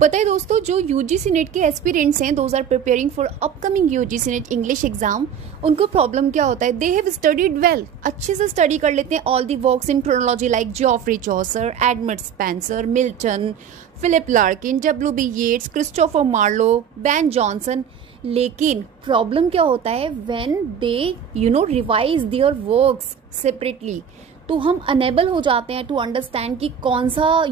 पता है दोस्तों, जो यूजीसी नेट के एस्पिरेंट्स हैं, those are preparing for upcoming UGC NET English exam, उनको प्रॉब्लम क्या होता है, दे हैव स्टडीड वेल, अच्छे से स्टडी कर लेते हैं all the works in chronology like Geoffrey Chaucer, Edmund Spenser, Milton, Philip Larkin, W B Yeats, Christopher Marlowe, Ben Jonson. लेकिन प्रॉब्लम क्या होता है, when they revise their works separately, तो हम अनेबल हो जाते हैं टू अंडरस्टैंड कि कौन सा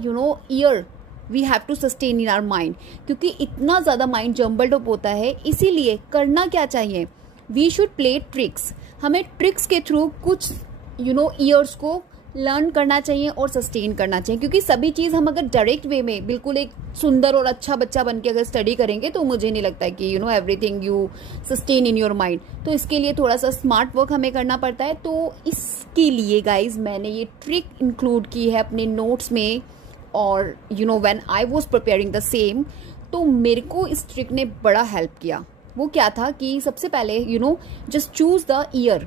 year we have to sustain in our mind, क्योंकि इतना ज़्यादा माइंड जम्बल्ड अप होता है। इसीलिए करना क्या चाहिए, वी शुड प्ले ट्रिक्स, हमें ट्रिक्स के थ्रू कुछ ईयर्स को लर्न करना चाहिए और सस्टेन करना चाहिए, क्योंकि सभी चीज़ हम अगर डायरेक्ट वे में बिल्कुल एक सुंदर और अच्छा बच्चा बन के अगर स्टडी करेंगे तो मुझे नहीं लगता है कि everything you sustain in your mind. तो इसके लिए थोड़ा सा स्मार्ट वर्क हमें करना पड़ता है। तो इसके लिए गाइज मैंने ये ट्रिक इंक्लूड की है अपने नोट्स में, और when I was preparing the same, तो मेरे को इस ट्रिक ने बड़ा हेल्प किया। वो क्या था कि सबसे पहले जस्ट चूज द ईयर,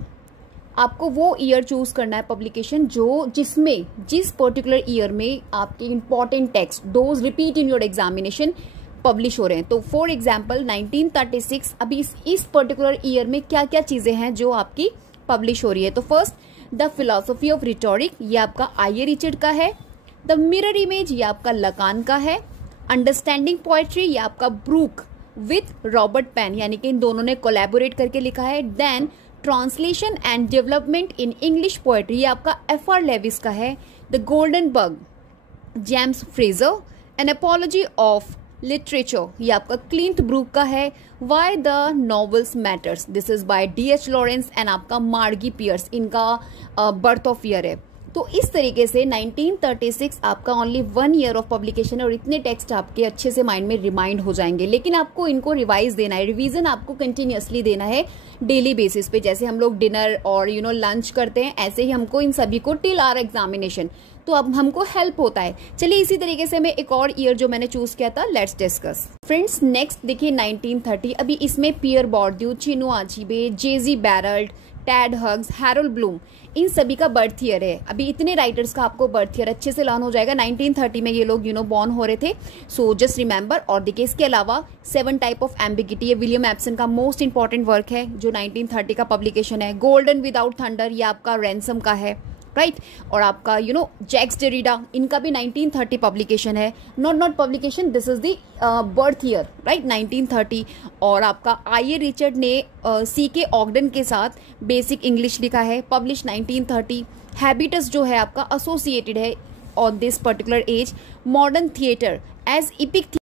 आपको वो ईयर चूज करना है पब्लिकेशन जिसमें जिस पर्टिकुलर ईयर में आपके important text those repeat in your examination publish हो रहे हैं। तो फॉर एग्जाम्पल 1936, अभी इस पर्टिकुलर ईयर में क्या क्या चीजें हैं जो आपकी पब्लिश हो रही है। तो first, the philosophy of rhetoric, ये आपका आई ए रिचर्ड का है। द मिरर इमेज, ये आपका लकान का है। अंडरस्टैंडिंग पोएट्री, ये आपका ब्रूक विथ रॉबर्ट पेन, यानी कि इन दोनों ने कोलैबोरेट करके लिखा है। Then translation and development in English poetry, ये आपका एफ आर लेविस का है। The Golden Bough, James Frazer. An apology of literature, ये आपका क्लिंट ब्रूक का है। Why the novels matters, this is by D H Lawrence and आपका Marge piers, इनका बर्थ ऑफ ईयर है। तो इस तरीके से 1936 आपका ओनली 1 ईयर ऑफ पब्लिकेशन है, और इतने टेक्स्ट आपके अच्छे से माइंड में रिमाइंड हो जाएंगे। लेकिन आपको इनको रिवाइज देना है, रिवीजन आपको कंटिन्यूअसली देना है डेली बेसिस पे। जैसे हम लोग डिनर और लंच करते हैं, ऐसे ही हमको इन सभी को टिल आवर एग्जामिनेशन, तो अब हमको हेल्प होता है। चलिए इसी तरीके से मैं एक और ईयर जो मैंने चूज किया था, लेट्स डिस्कस। फ्रेंड्स नेक्स्ट देखिए 1930, अभी इसमें पियर बोर्ड्यू, चिनुआ अचीबे, जेजी बैरल्ड, टैड हग्स, हैरोल्ड ब्लूम, इन सभी का बर्थ ईयर है। अभी इतने राइटर्स का आपको बर्थ ईयर अच्छे से लर्न हो जाएगा। 1930 में ये लोग बॉर्न हो रहे थे, सो जस्ट रिमेंबर। और देखिए इसके अलावा 7 टाइप ऑफ एम्बिगिटी, ये विलियम एप्सन का मोस्ट इंपॉर्टेंट वर्क है जो 1930 का पब्लिकेशन है। गोल्डन विदाउट थंडर, ये आपका रैनसम का है, राइट। और आपका जैक्स डेरिडा, इनका भी 1930 पब्लिकेशन है। Not publication, this is the birth year, right, 1930। और आपका आई ए रिचर्ड ने सी के ऑगडन के साथ बेसिक इंग्लिश लिखा है, पब्लिश 1930। हैबिटस जो है आपका एसोसिएटेड है on this particular age. Modern theatre as EPIC